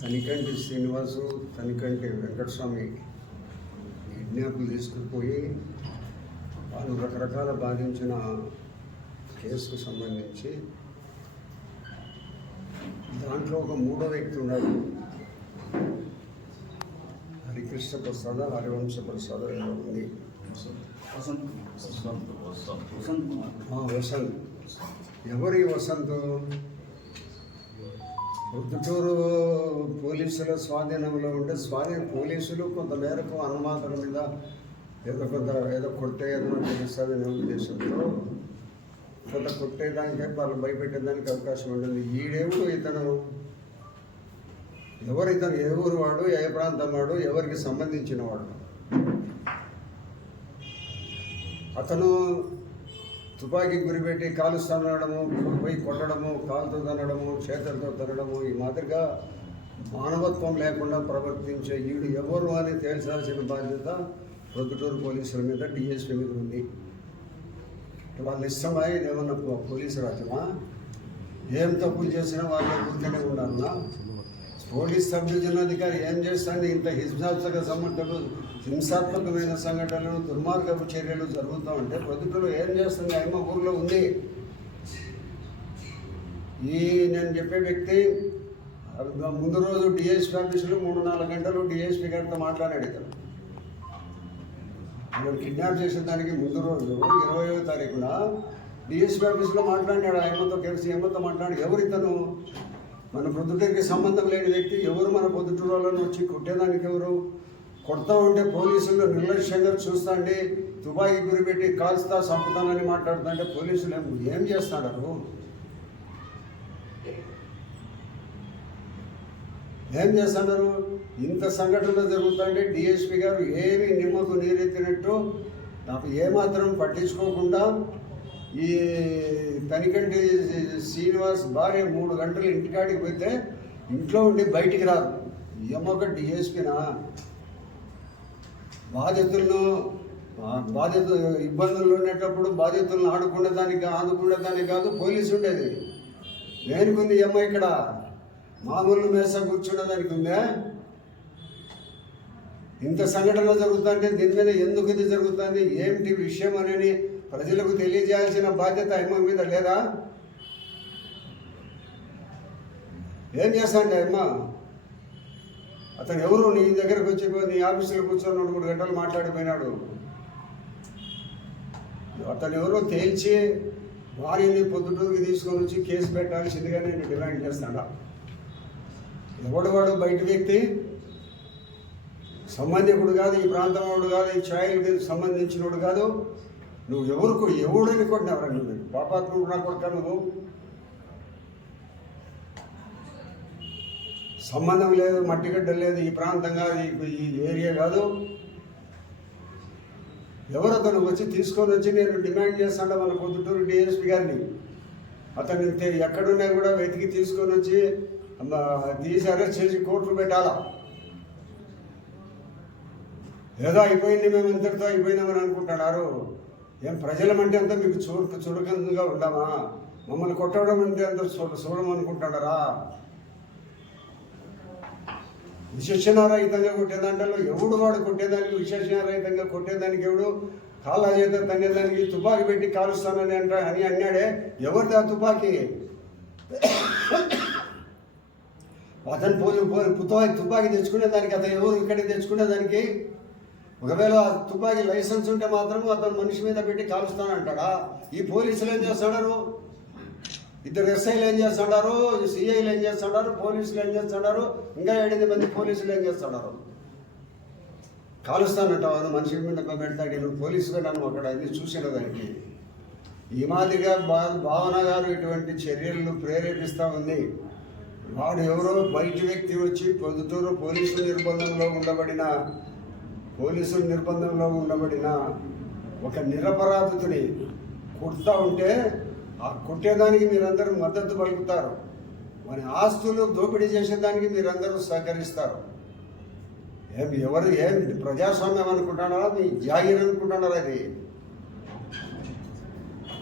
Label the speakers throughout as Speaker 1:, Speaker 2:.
Speaker 1: తనికంటి శ్రీనివాసు తనికంటి వెంకటస్వామి విజ్ఞాపులు తీసుకుపోయి వాళ్ళు రకరకాల బాధించిన కేసుకు సంబంధించి దాంట్లో ఒక మూడో వ్యక్తి ఉన్నాడు. హరికృష్ణ ప్రసాద్ హరివంశ ప్రసాద్ ఉంది.
Speaker 2: వసంత్
Speaker 1: ఎవరి వసంత్? పొద్దుటూరు పోలీసుల స్వాధీనంలో ఉంటే స్వాధీన పోలీసులు కొంత మేరకు మీద ఏదో కొంత ఏదో కొట్టేయడం తెలుస్తుంది అనే ఉద్దేశంతో కొంత కొట్టేదానికి వాళ్ళు భయపెట్టేదానికి అవకాశం ఉంటుంది. ఈడేవుడు ఇతను ఎవరు ఇతను ఏ ఊరు వాడు ఏ ప్రాంతం వాడు ఎవరికి సంబంధించిన వాడు. అతను తుపాకీ గురిపెట్టి కాలుస్తానడము అనడము పోయి కొట్టడము కాలుతో తనడము చేతులతో తనడము ఈ మాదిరిగా మానవత్వం లేకుండా ప్రవర్తించే ఈడు ఎవరు అని తేల్చాల్సిన బాధ్యత ప్రొద్దుటూరు పోలీసుల మీద డిఎస్పీ మీద ఉంది. వాళ్ళు ఇష్టమా ఇదేమన్నా పోలీసు రాజ్యమా? ఏం తప్పులు చేసినా వాళ్ళే గుర్తునే ఉండాలన్నా పోలీస్ సబ్ డివిజన్ అధికారి ఏం చేస్తాడు ఇంత హింసాత్మక సంఘటనలు హింసాత్మకమైన సంఘటనలు దుర్మార్గపు చర్యలు జరుగుతూ ఉంటే ప్రొద్దుటూరు ఏం చేస్తుంది? ఆయమ్మ ఊర్లో ఉంది. ఈ నేను చెప్పే వ్యక్తి ముందు రోజు డిఎస్పీ ఆఫీసులో మూడు నాలుగు గంటలు డిఎస్పీ గారితో మాట్లాడాడు ఇతను. నేను కిడ్నాప్ చేసిన దానికి ముందు రోజు ఇరవయో తారీఖున డిఎస్పీ ఆఫీస్లో మాట్లాడినాడు ఆయమ్మతో కలిసి ఏమతో మాట్లాడి ఎవరు ఇతను? మన పొద్దుటూరికి సంబంధం లేని వ్యక్తి. ఎవరు మన పొద్దుటూరు వాళ్ళని వచ్చి కొట్టేదానికి ఎవరు? కొడతా ఉంటే పోలీసులు నిర్లక్ష్యంగా చూస్తాండి తుపాకీ గురిపెట్టి కాల్స్తా చంపుతానని మాట్లాడుతుంటే పోలీసులు ఏం ఏం ఏం చేస్తున్నారు? ఇంత సంఘటనలు జరుగుతుంటే డిఎస్పి గారు ఏమి నిమ్మకు నీరెత్తినట్టు నాకు ఏమాత్రం పట్టించుకోకుండా ఈ తనికంటి శ్రీనివాస్ భార్య మూడు గంటలు ఇంటికాడికి పోతే ఇంట్లో ఉండి బయటికి రాదు. ఏమొక డిఎస్పినా బాధితులను బాధిత ఇబ్బందులు ఉండేటప్పుడు బాధితులను ఆడుకునే దానికి ఆదుకునే దానికి కాదు పోలీసు ఉండేది దేనికుంది ఈ అమ్మాయి ఇక్కడ. మామూలు మేస కూర్చునే ఉందా ఇంత సంఘటనలు జరుగుతుంటే దీని మీద ఎందుకు ఇది జరుగుతుంది? ఏమిటి విషయం అనేది ప్రజలకు తెలియజేయాల్సిన బాధ్యత అమ్మ మీద లేదా? ఏం చేస్తాండి అమ్మ? అతను ఎవరు? నీ దగ్గరకు వచ్చి నీ ఆఫీసులో కూర్చొని రెండు మూడు గంటలు మాట్లాడిపోయినాడు. అతను ఎవరో తేల్చి వారిని పొద్దుటూరుకి తీసుకొని వచ్చి కేసు పెట్టాల్సిందిగా నేను డిమాండ్ చేస్తాడా? ఎవడు వాడు బయట వ్యక్తి సంబంధికుడు కాదు ఈ ప్రాంతం వాడు కాదు ఈ ఛాయలకి సంబంధించినోడు కాదు. నువ్వు ఎవరు ఎవడని కొట్టినవరా నువ్వు పాపాత్ముడు నా కొడుక నువ్వు? సంబంధం లేదు మట్టిగడ్డ లేదు ఈ ప్రాంతం కాదు ఈ- ఏరియా కాదు. ఎవరు అతను వచ్చి తీసుకొని వచ్చి నేను డిమాండ్ చేస్తాను మన పొద్దుటూరు డిఎస్పీ గారిని. అతను ఎక్కడున్నా కూడా వెతికి తీసుకొని వచ్చి తీసి అరెస్ట్ చేసి కోర్టులు పెట్టాలా? ఏదో అయిపోయింది మేము ఇంతటితో అయిపోయినామని అనుకుంటున్నారు. ఏం ప్రజలమంటే అంతా మీకు చూ చుడకంగా ఉండమా? మమ్మల్ని కొట్టడం అంటే అంత చూడ చూడమనుకుంటున్నారా విశేషణారహితంగా కొట్టేదాంట్లో ఎవడు వాడు కొట్టేదానికి విశేషణారహితంగా కొట్టేదానికి ఎవడు? కాళ్ళ చేత తన్నేదానికి తుపాకీ పెట్టి కాలుస్తానని అంట అని అన్నాడే. ఎవరిది ఆ తుపాకీ? అతను పోలి పోలి తుపాకీ తెచ్చుకునే దానికి అతను ఎవరు ఇక్కడికి తెచ్చుకునేదానికి? ఒకవేళ తుపాకీ లైసెన్స్ ఉంటే మాత్రం అతను మనిషి మీద పెట్టి కాలుస్తానంటాడా? ఈ పోలీసులు ఏం చేస్తున్నారు? ఇద్దరు ఎస్ఐలు ఏం చేస్తున్నారు? సిఐలు ఏం చేస్తున్నారు? పోలీసులు ఏం చేస్తున్నారు? ఇంకా ఎనిమిది మంది పోలీసులు ఏం చేస్తున్నారు? కాలుస్తానంటావు? మనిషి మీద పెడతాడు. నువ్వు పోలీసు వెళ్ళాను అక్కడ ఇది చూసిన దానికి. ఈ మాదిరిగా భావన గారు ఇటువంటి చర్యలను ప్రేరేపిస్తూ ఉంది. వాడు ఎవరో బయట వ్యక్తి వచ్చి పొద్దుటూరు పోలీసు నిర్బంధంలో ఉండబడిన పోలీసుల నిర్బంధంలో ఉండబడిన ఒక నిరపరాధితుని కుడతా ఉంటే ఆ కుట్టేదానికి మీరందరూ మద్దతు పలుకుతారు. మన ఆస్తులు దోపిడీ చేసేదానికి మీరందరూ సహకరిస్తారు. ఏమి ఎవరు ఏం ప్రజాస్వామ్యం అనుకుంటున్నారా? మీ జాగీర్ అనుకుంటున్నారా అది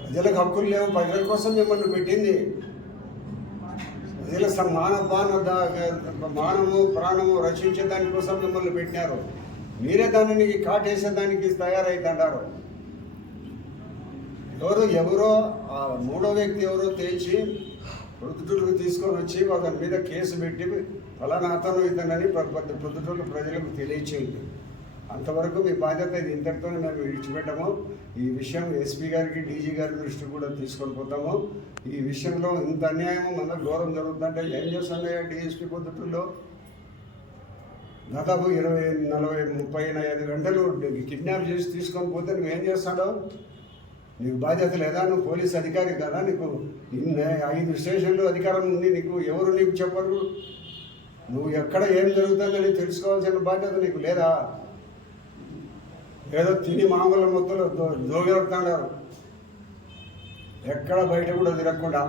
Speaker 1: ప్రజలకు హక్కులు లేవు ప్రజల కోసం మిమ్మల్ని పెట్టింది. ప్రజల స- మానము ప్రాణము రక్షించే దానికోసం మిమ్మల్ని పెట్టినారు. మీరే దానిని కాటేసే దానికి తయారైతుంటారు ఎవరు ఎవరో ఆ మూడో వ్యక్తి ఎవరో తేల్చి ప్రొద్దుటూరుకు తీసుకొని వచ్చి అతని మీద కేసు పెట్టి ఫలానా అతను ఇతనని ప్ర- ప్రొద్దుటూరు ప్రజలకు తెలియచేయండి. అంతవరకు మీ బాధ్యత ఇది ఇంతటితోనే మేము విడిచిపెట్టము. ఈ విషయం ఎస్పీ గారికి డీజీ గారి దృష్టి కూడా తీసుకొని పోతాము. ఈ విషయంలో ఇంత అన్యాయం మన ఘోరం జరుగుతుందంటే ఏం చేస్తున్నాయా డిఎస్పీ పొద్దుటూరులో దాదాపు ఇరవై నలభై ముప్పై ఐదు గంటలు కిడ్నాప్ చేసి తీసుకొని పోతే ఏం చేస్తాడో? నీకు బాధ్యత లేదా? నువ్వు పోలీస్ అధికారి కదా నీకు. ఇన్ని ఐదు స్టేషన్లు అధికారం ఉంది నీకు. ఎవరు నీకు చెప్పరు? నువ్వు ఎక్కడ ఏం జరుగుతుందని తెలుసుకోవాల్సిన బాధ్యత నీకు లేదా? ఏదో తిని మామూలు ముద్దలు దోగెడుతున్నారు ఎక్కడ బయట కూడా తిరగకుండా